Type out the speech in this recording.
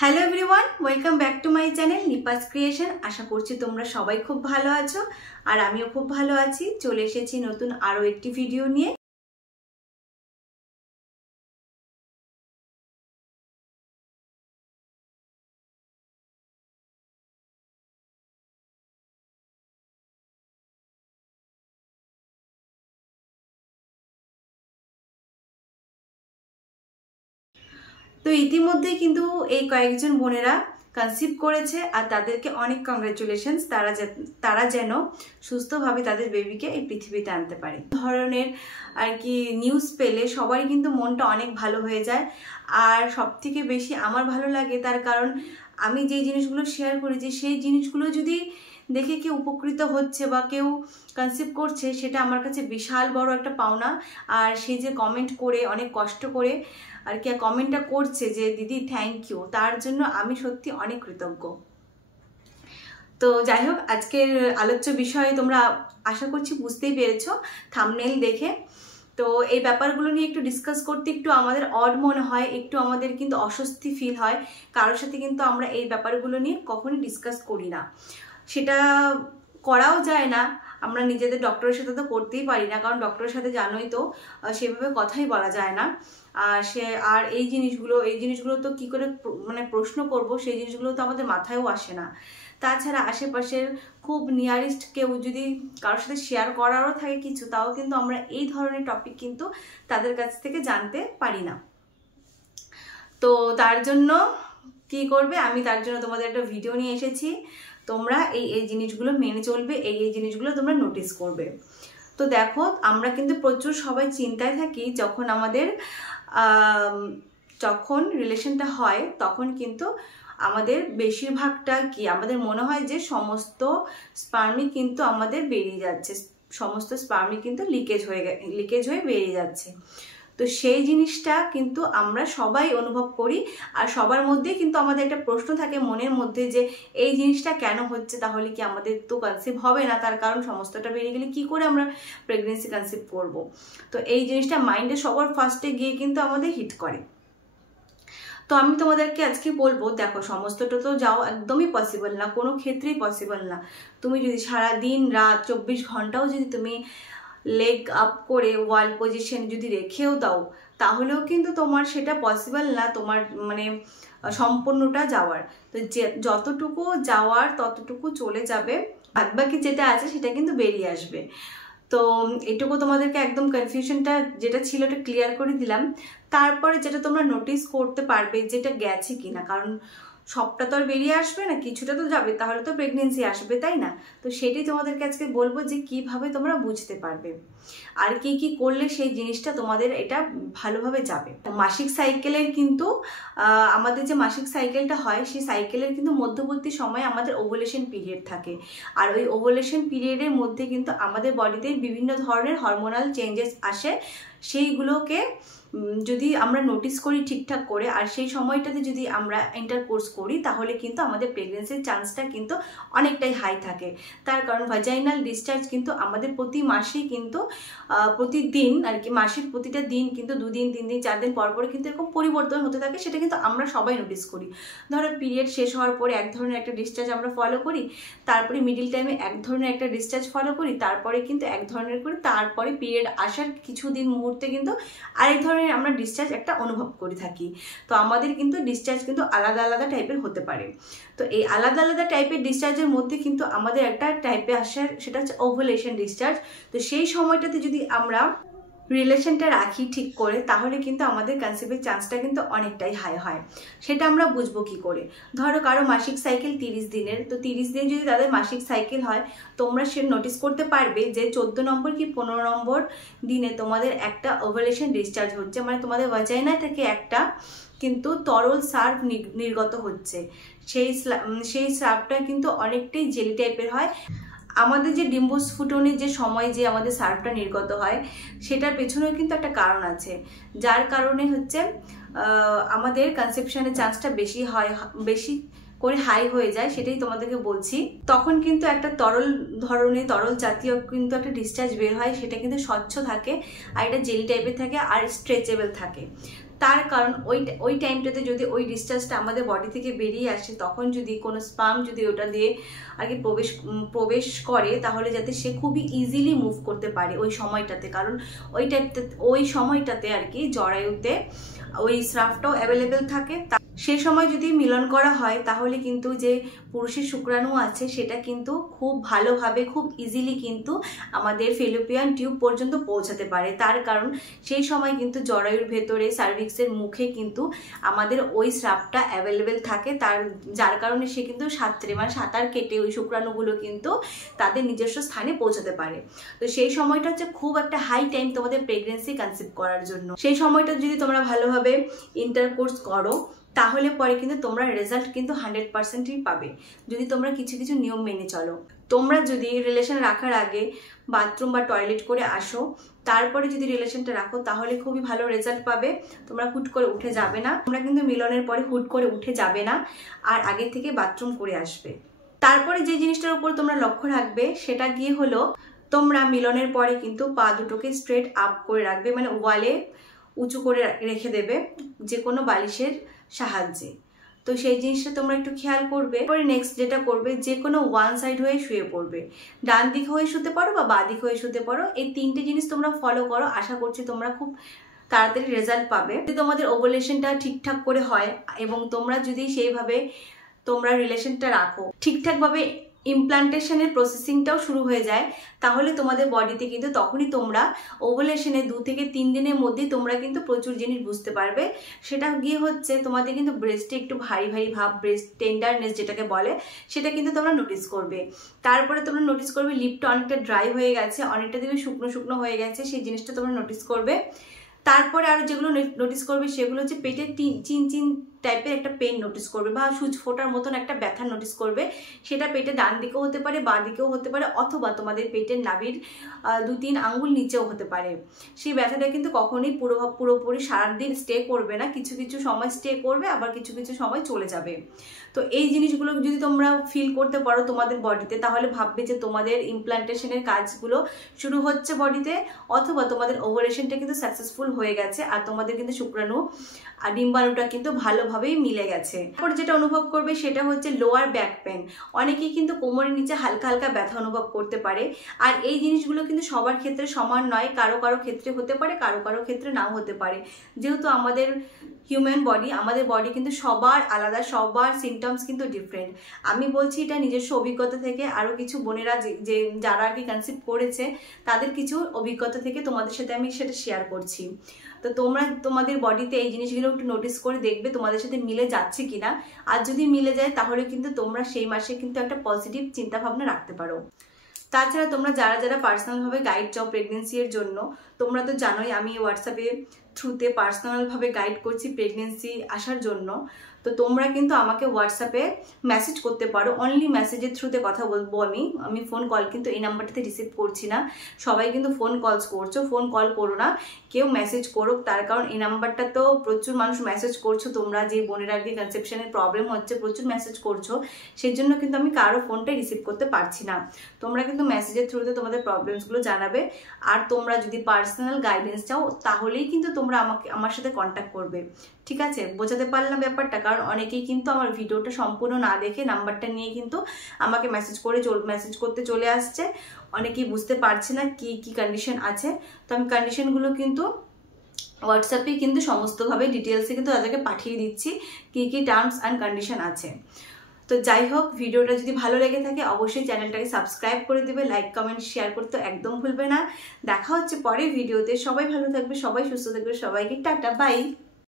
Hello everyone, welcome back to my channel Nipa's creation. আশা করছি তোমরা সবাই খুব ভালো আছো আর আমিও খুব ভালো আছি। চলে এসেছি নতুন আরও একটি ভিডিও নিয়ে। তো ইতিমধ্যেই কিন্তু এই কয়েকজন বোনেরা কনসিভ করেছে আর তাদেরকে অনেক কংগ্রেচুলেশনস। তারা যেন সুস্থভাবে তাদের বেবিকে এই পৃথিবীতে আনতে পারে। ধরনের আর কি নিউজ পেলে সবারই কিন্তু মনটা অনেক ভালো হয়ে যায়। আর সবথেকে বেশি আমার ভালো লাগে তার কারণ আমি যেই জিনিসগুলো শেয়ার করেছি সেই জিনিসগুলো যদি দেখে কেউ উপকৃত হচ্ছে বা কেউ কনসিভ করছে, সেটা আমার কাছে বিশাল বড় একটা পাওনা। আর সে যে কমেন্ট করে অনেক কষ্ট করে আর কি কমেন্টটা করছে যে দিদি থ্যাংক ইউ, তার জন্য আমি সত্যি অনেক কৃতজ্ঞ। তো যাই হোক, আজকের আলোচ্য বিষয়ে তোমরা আশা করছি বুঝতেই পেরেছো থাম্বনেইল দেখে। তো এই ব্যাপারগুলো নিয়ে একটু ডিসকাস করতে একটু আমাদের অড মনে হয়, একটু আমাদের কিন্তু অস্বস্তি ফিল হয়। কারোর সাথে কিন্তু আমরা এই ব্যাপারগুলো নিয়ে কখনোই ডিসকাস করি না, সেটা করাও যায় না। আমরা নিজেদের ডক্টরের সাথে তো করতেই পারি না, কারণ ডক্টরের সাথে জানোই তো সেভাবে কথাই বলা যায় না। আর এই জিনিসগুলো তো কি করে মানে প্রশ্ন করব, সেই জিনিসগুলো তো আমাদের মাথায়ও আসে না। তাছাড়া আশেপাশের খুব নিয়ারেস্ট কেউ যদি কারোর সাথে শেয়ার করারও থাকে কিছু, তাও কিন্তু আমরা এই ধরনের টপিক কিন্তু তাদের কাছ থেকে জানতে পারি না। তো তার জন্য কি করবে, আমি তার জন্য তোমাদের একটা ভিডিও নিয়ে এসেছি। তোমরা এই জিনিসগুলো মেনে চলবে, এই জিনিসগুলো তোমরা নোটিস করবে। তো দেখো, আমরা কিন্তু প্রচুর সবাই চিন্তায় থাকি যখন রিলেশনটা হয়, তখন কিন্তু আমাদের বেশিরভাগটা কি আমাদের মনে হয় যে সমস্ত স্পার্মই কিন্তু আমাদের বেরিয়ে যাচ্ছে, সমস্ত স্পার্মই কিন্তু লিকেজ হয়ে বেরিয়ে যাচ্ছে। তো সেই জিনিসটা কিন্তু আমরা সবাই অনুভব করি। আর সবার মধ্যেই কিন্তু আমাদের একটা প্রশ্ন থাকে মনের মধ্যে যে এই জিনিসটা কেন হচ্ছে, তাহলে কি আমাদের তো কনসিভ হবে না, তার কারণ সমস্তটা বেরিয়ে গেলে কি করে আমরা প্রেগনেন্সি কনসিভ করব। তো এই জিনিসটা মাইন্ডে সবার ফার্স্টে গিয়ে কিন্তু আমাদের হিট করে। তো আমি তোমাদেরকে আজকে বলবো, দেখো সমস্তটা তো যাও একদমই পসিবল না, কোনো ক্ষেত্রেই পসিবল না। তুমি যদি সারা দিন রাত 24 ঘন্টাও যদি তুমি লেগ আপ করে ওয়াল পজিশন যদি রেখেও দাও, তাহলেও কিন্তু তোমার সেটা পসিবল না, তোমার মানে সম্পূর্ণটা যাওয়ার। তো যতটুকু যাওয়ার ততটুকু চলে যাবে, বাদবাকি যেটা আছে সেটা কিন্তু বেরিয়ে আসবে। তো এটুকু তোমাদেরকে একদম কনফিউশনটা যেটা ছিল ওটা ক্লিয়ার করে দিলাম। তারপরে যেটা তোমরা নোটিস করতে পারবে যেটা গেছে কিনা, কারণ সবটা তো আর বেরিয়ে আসবে না, কিছুটা তো যাবে, তাহলে তো প্রেগনেন্সি আসবে, তাই না? তো সেটাই তোমাদেরকে আজকে বলবো যে কিভাবে তোমরা বুঝতে পারবে আর কি কি করলে সেই জিনিসটা তোমাদের এটা ভালোভাবে যাবে। মাসিক সাইকেলের কিন্তু আমাদের যে মাসিক সাইকেলটা হয়, সেই সাইকেলের কিন্তু মধ্যবর্তী সময়ে আমাদের ওভুলেশন পিরিয়ড থাকে। আর ওই ওভুলেশন পিরিয়ডের মধ্যে কিন্তু আমাদের বডিতে বিভিন্ন ধরনের হরমোনাল চেঞ্জেস আসে। সেইগুলোকে যদি আমরা নোটিস করি ঠিকঠাক করে, আর সেই সময়টাতে যদি আমরা ইন্টারকোর্স করি, তাহলে কিন্তু আমাদের প্রেগনেন্সির চান্সটা কিন্তু অনেকটাই হাই থাকে। তার কারণ ভাজাইনাল ডিসচার্জ কিন্তু আমাদের প্রতি মাসেই কিন্তু প্রতিদিন আর কি, মাসের প্রতিটা দিন কিন্তু 2 দিন 3 দিন 4 দিন পর পরে কিন্তু এরকম পরিবর্তন হতে থাকে। সেটা কিন্তু আমরা সবাই নোটিস করি। ধরো পিরিয়ড শেষ হওয়ার পরে এক ধরনের একটা ডিসচার্জ আমরা ফলো করি, তারপরে মিডিল টাইমে এক ধরনের একটা ডিসচার্জ ফলো করি, তারপরে কিন্তু এক ধরনের করি, তারপরে পিরিয়ড আসার কিছুদিন মুহূর্তে কিন্তু আরেক ধরনের আমরা ডিসচার্জ একটা অনুভব করে থাকি। তো আমাদের কিন্তু ডিসচার্জ কিন্তু আলাদা আলাদা টাইপের হতে পারে। তো এই আলাদা আলাদা টাইপের ডিসচার্জের মধ্যে কিন্তু আমাদের একটা টাইপে আসার, সেটা হচ্ছে ওভুলেশন ডিসচার্জ। তো সেই সময়টাতে যদি আমরা রিলেশনটা রাখি ঠিক করে, তাহলে কিন্তু আমাদের কনসিভের চান্সটা কিন্তু অনেকটাই হাই হয়। সেটা আমরা বুঝবো কি করে? ধরো কারো মাসিক সাইকেল 30 দিনের, তো 30 দিন যদি তাদের মাসিক সাইকেল হয়, তোমরা সে নোটিস করতে পারবে যে 14 নম্বর কি 15 নম্বর দিনে তোমাদের একটা ওভুলেশন ডিসচার্জ হচ্ছে, মানে তোমাদের ভাজাইনা থেকে একটা কিন্তু তরল সার্ভ নির্গত হচ্ছে। সেই সার্ভটা কিন্তু অনেকটাই জেলি টাইপের হয়। আমাদের যে ডিম্বস্ফুটনের যে সময় যে আমাদের সার্ভটা নির্গত হয়, সেটার পেছনেও কিন্তু একটা কারণ আছে, যার কারণে হচ্ছে আমাদের কনসেপশনের চান্সটা বেশি করে হাই হয়ে যায়। সেটাই তোমাদেরকে বলছি। তখন কিন্তু একটা তরল জাতীয় কিন্তু একটা ডিসচার্জ বের হয়, সেটা কিন্তু স্বচ্ছ থাকে আর এটা জেলি টাইপের থাকে আর স্ট্রেচেবল থাকে। তার কারণ ওই টাইমটাতে যদি ওই ডিসচার্জটা আমাদের বডি থেকে বেরিয়ে আসে, তখন যদি কোনো স্পার্ম যদি ওটা দিয়ে আর কি প্রবেশ করে, তাহলে যাতে সে খুবই ইজিলি মুভ করতে পারে ওই সময়টাতে। কারণ ওই সময়টাতে আর কি জরায়ুতে ওই স্রাবটাও অ্যাভেলেবেল থাকে। সেই সময় যদি মিলন করা হয় তাহলে কিন্তু যে পুরুষের শুক্রাণু আছে সেটা কিন্তু খুব ভালোভাবে খুব ইজিলি কিন্তু আমাদের ফেলোপিয়ান টিউব পর্যন্ত পৌঁছাতে পারে। তার কারণ সেই সময় কিন্তু জরায়ুর ভেতরে সার্ভিক্সের মুখে কিন্তু আমাদের ওই স্রাবটা অ্যাভেলেবেল থাকে, যার কারণে সে কিন্তু সাঁতার কেটে ওই শুক্রাণুগুলো কিন্তু তাদের নিজস্ব স্থানে পৌঁছাতে পারে। তো সেই সময়টা হচ্ছে খুব একটা হাই টাইম তোমাদের প্রেগনেন্সি কনসিভ করার জন্য। সেই সময়টা যদি তোমরা ভালোভাবে ইন্টারকোর্স করো তাহলে পরে কিন্তু তোমরা রেজাল্ট কিন্তু 100%ই পাবে, যদি তোমরা কিছু কিছু নিয়ম মেনে চলো। তোমরা যদি রিলেশন রাখার আগে বাথরুম বা টয়লেট করে আসো, তারপরে যদি রিলেশনটা রাখো তাহলে খুবই ভালো রেজাল্ট পাবে। তোমরা হুট করে উঠে যাবে না, তোমরা কিন্তু মিলনের পরে হুট করে উঠে যাবে না, আর আগে থেকে বাথরুম করে আসবে। তারপরে যে জিনিসটার উপর তোমরা লক্ষ্য রাখবে সেটা গিয়ে হলো, তোমরা মিলনের পরে কিন্তু পা দুটোকে স্ট্রেট আপ করে রাখবে, মানে ওয়ালে উঁচু করে রেখে দেবে যে কোনো বালিশের সাহায্যে। তো সেই জিনিসটা তোমরা একটু খেয়াল করবে। পরে নেক্সট যেটা করবে, যে কোনো ওয়ান সাইড হয়ে শুয়ে পড়বে, ডান দিক হয়ে শুতে পারো বা বাঁ দিক হয়ে শুতে পারো। এই 3টে জিনিস তোমরা ফলো করো, আশা করছি তোমরা খুব তাড়াতাড়ি রেজাল্ট পাবে। যদি তোমাদের ওভুলেশনটা ঠিকঠাক করে হয় এবং তোমরা যদি সেইভাবে তোমরা রিলেশনটা রাখো, ঠিকঠাকভাবে ইমপ্লান্টেশনের প্রসেসিংটাও শুরু হয়ে যায়, তাহলে তোমাদের বডিতে কিন্তু তখনই তোমরা ওভুলেশনের 2 থেকে 3 দিনের মধ্যেই তোমরা কিন্তু প্রচুর জিনিস বুঝতে পারবে। সেটা গিয়ে হচ্ছে তোমাদের কিন্তু ব্রেস্টে একটু ভারী ভারী ভাব, ব্রেস্ট টেন্ডারনেস যেটাকে বলে, সেটা কিন্তু তোমরা নোটিস করবে। তারপরে তোমরা নোটিস করবে লিপটা অনেকটা ড্রাই হয়ে গেছে, অনেকটা দেখবে শুকনো শুকনো হয়ে গেছে, সেই জিনিসটা তোমরা নোটিস করবে। তারপরে আর যেগুলো নোটিস করবে সেগুলো হচ্ছে পেটে চিন চিন টাইপের একটা পেন নোটিস করবে, বা সুচ ফোটার মতন একটা ব্যথা নোটিস করবে। সেটা পেটে ডান দিকেও হতে পারে, বাঁ দিকেও হতে পারে, অথবা তোমাদের পেটের নাভির 2-3 আঙ্গুল নিচেও হতে পারে। সেই ব্যথাটা কিন্তু কখনোই পুরোপুরি সারাদিন স্টে করবে না, কিছু কিছু সময় স্টে করবে, আবার কিছু কিছু সময় চলে যাবে। তো এই জিনিসগুলো যদি তোমরা ফিল করতে পারো তোমাদের বডিতে, তাহলে ভাববে যে তোমাদের ইমপ্লান্টেশনের কাজগুলো শুরু হচ্ছে বডিতে, অথবা তোমাদের ওভারেশনটা কিন্তু সাকসেসফুল হয়ে গেছে, আর তোমাদের কিন্তু শুক্রাণু আর ডিম্বাণুটা কিন্তু ভালোভাবেই মিলে গেছে। তারপর যেটা অনুভব করবে সেটা হচ্ছে লোয়ার ব্যাক পেন। অনেকেই কিন্তু কোমরের নিচে হালকা হালকা ব্যথা অনুভব করতে পারে, আর এই জিনিসগুলো কিন্তু সবার ক্ষেত্রে সমান নয়, কারো কারো ক্ষেত্রে হতে পারে, কারো কারো ক্ষেত্রে নাও হতে পারে। যেহেতু আমাদের হিউম্যান বডি, আমাদের বডি কিন্তু সবার আলাদা, সবার সিমটমস কিন্তু ডিফারেন্ট। আমি বলছি এটা নিজস্ব অভিজ্ঞতা থেকে, আরও কিছু বোনেরা যে যারা আর কি কনসিভ করেছে তাদের কিছু অভিজ্ঞতা থেকে তোমাদের সাথে আমি সেটা শেয়ার করছি। তো তোমরা তোমাদের বডিতে এই জিনিসগুলো একটু নোটিস করে দেখবে তোমাদের সাথে মিলে যাচ্ছে কিনা, আর যদি মিলে যায় তাহলে কিন্তু তোমরা সেই মাসে কিন্তু একটা পজিটিভ চিন্তা ভাবনা রাখতে পারো। তাছাড়া তোমরা যারা যারা পার্সোনালভাবে গাইড চাও প্রেগনেন্সি এর জন্য, তোমরা তো জানোই আমি হোয়াটসঅ্যাপে থ্রুতে পার্সোনালভাবে গাইড করছি প্রেগনেন্সি আসার জন্য। তো তোমরা কিন্তু আমাকে হোয়াটসঅ্যাপে মেসেজ করতে পারো, অনলি মেসেজের থ্রুতে কথা বলবো আমি ফোন কল কিন্তু এই নাম্বারটাতে রিসিভ করছি না। সবাই কিন্তু ফোন কলস করছো, ফোন কল করো না, কেউ মেসেজ করো। তার কারণ এই নাম্বারটা তো প্রচুর মানুষ মেসেজ করছো, তোমরা যে বোনের আর কি কনসেপশনের প্রবলেম হচ্ছে প্রচুর মেসেজ করছো, সেই জন্য কিন্তু আমি কারো ফোনটাই রিসিভ করতে পারছি না। তোমরা কিন্তু মেসেজের থ্রুতে তোমাদের প্রবলেমসগুলো জানাবে, আর তোমরা যদি পার্সোনাল গাইডেন্স চাও তাহলেই কিন্তু তোমরা আমার সাথে কন্ট্যাক্ট করবে। ঠিক আছে, বোঝাতে পারলাম ব্যাপারটা? কারণ অনেকেই কিন্তু আমার ভিডিওটা সম্পূর্ণ না দেখে নাম্বারটা নিয়ে কিন্তু আমাকে মেসেজ করতে চলে আসছে, অনেকেই বুঝতে পারছে না কি কি কন্ডিশন আছে। তো আমি কন্ডিশনগুলো কিন্তু হোয়াটসঅ্যাপে কিন্তু সমস্তভাবে ডিটেলসে কিন্তু তাদেরকে পাঠিয়ে দিচ্ছি কি কি টার্মস অ্যান্ড কন্ডিশন আছে। তো যাই হোক, ভিডিওটা যদি ভালো লেগে থাকে অবশ্যই চ্যানেলটাকে সাবস্ক্রাইব করে দেবে, লাইক কমেন্ট শেয়ার করতে একদম ভুলবে না। দেখা হচ্ছে পরের ভিডিওতে। সবাই ভালো থাকবে, সবাই সুস্থ থাকবে, সবাইকে টাটা বাই।